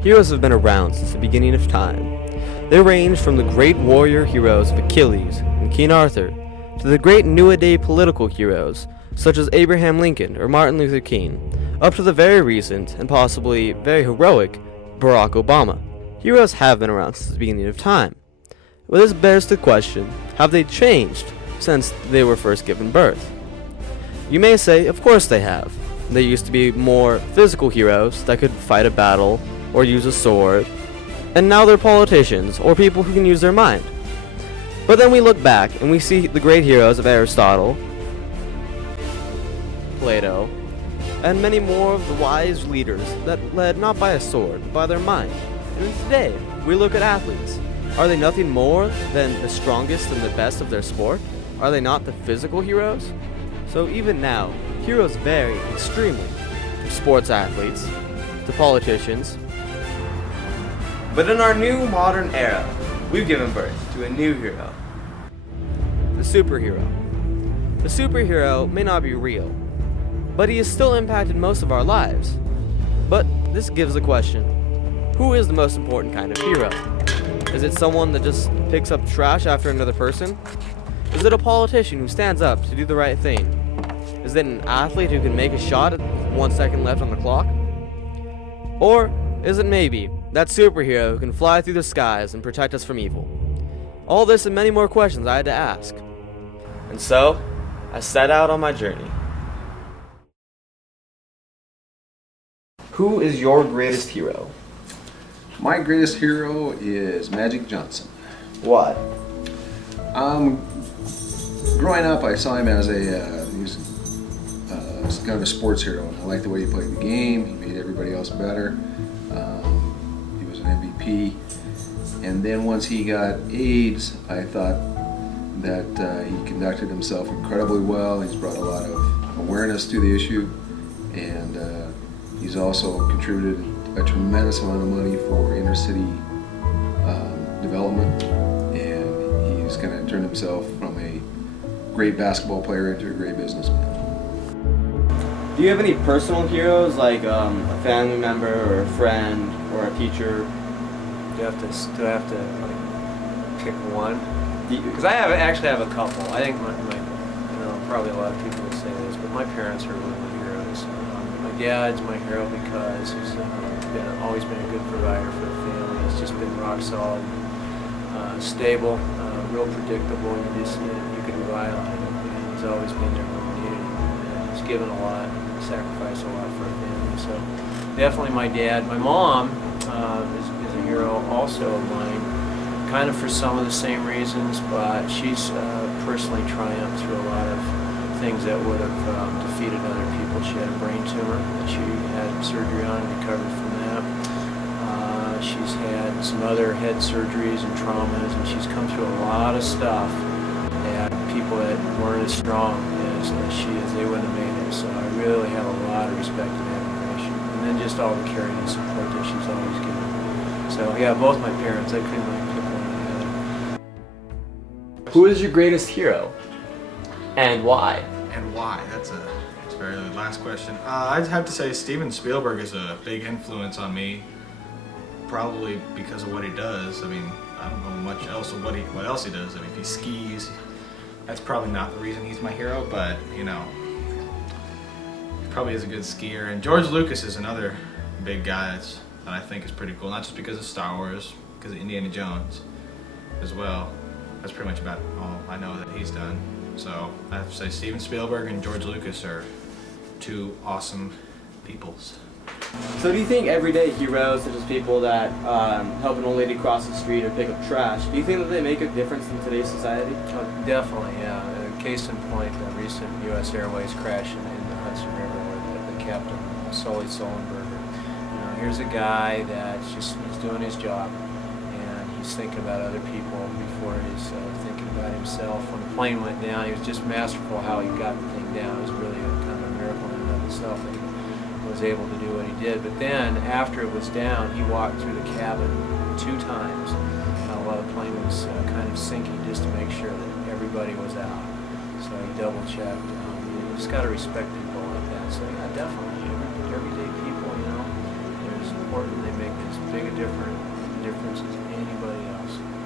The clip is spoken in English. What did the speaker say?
Heroes have been around since the beginning of time. They range from the great warrior heroes of Achilles and King Arthur to the great new-a-day political heroes such as Abraham Lincoln or Martin Luther King, up to the very recent and possibly very heroic Barack Obama. Heroes have been around since the beginning of time. But this bears the question, have they changed since they were first given birth? You may say, of course they have. They used to be more physical heroes that could fight a battle or use a sword, and now they're politicians or people who can use their mind. But then we look back and we see the great heroes of Aristotle, Plato, and many more of the wise leaders that led not by a sword, but by their mind. And today, we look at athletes. Are they nothing more than the strongest and the best of their sport? Are they not the physical heroes? So even now, heroes vary extremely, from sports athletes to politicians. But in our new modern era, we've given birth to a new hero, the superhero. The superhero may not be real, but he has still impacted most of our lives. But this gives a question. Who is the most important kind of hero? Is it someone that just picks up trash after another person? Is it a politician who stands up to do the right thing? Is it an athlete who can make a shot with 1 second left on the clock? Or is it maybe that superhero who can fly through the skies and protect us from evil? All this and many more questions I had to ask. And so, I set out on my journey. Who is your greatest hero? My greatest hero is Magic Johnson. Why? Growing up, I saw him as he was kind of a sports hero. I liked the way he played the game. He made everybody else better. He was an MVP. And then once he got AIDS, I thought that he conducted himself incredibly well. He's brought a lot of awareness to the issue, and he's also contributed a tremendous amount of money for inner city development, and he's kind of turned himself from a great basketball player into a great businessman. Do you have any personal heroes, like a family member or a friend or a teacher? Do I have to like pick one? Because I actually have a couple. I think my probably a lot of people would say this, but my parents are really my heroes. My dad's my hero because he's always been a good provider for the family. He's just been rock solid, stable, real predictable. You can rely on him. And he's always been there when we needed him. And he's given a lot, sacrificed a lot for our family. So definitely my dad. My mom is a hero also of mine, kind of for some of the same reasons, but she's personally triumphed through a lot of things that would have defeated other people. She had a brain tumor that she had surgery on and recovered from that. She's had some other head surgeries and traumas, and she's come through a lot of stuff that people that weren't as strong as she is, they wouldn't have made it. So I really have a lot of respect and admiration. And then just all the caring and support that she's always given. So yeah, both my parents, I couldn't really pick one or the other. Who is your greatest hero, and why? And why? That's a very last question. I'd have to say Steven Spielberg is a big influence on me, probably because of what he does. I mean, I don't know much else of what else he does. I mean, if he skis, that's probably not the reason he's my hero, but you know, he probably is a good skier. And George Lucas is another big guy that I think is pretty cool, not just because of Star Wars, because of Indiana Jones as well. That's pretty much about all I know that he's done. So I have to say Steven Spielberg and George Lucas are two awesome peoples. So do you think everyday heroes, such as people that help an old lady cross the street or pick up trash, do you think that they make a difference in today's society? Definitely, yeah. Case in point, the recent U.S. Airways crash in the Hudson River with the captain, Sully Sullenberger. You know, here's a guy that's he's doing his job, and he's thinking about other people before he's thinking about himself. When the plane went down, he was just masterful how he got the thing down. It was really a kind of a miracle in and of itself that he was able to do what he did. But then, after it was down, he walked through the cabin 2 times while the plane was kind of sinking, just to make sure that everybody was out. So he double-checked. You just got to respect people like that. So yeah, definitely, everyday people, you know. There's important. They make as big a difference as anybody else.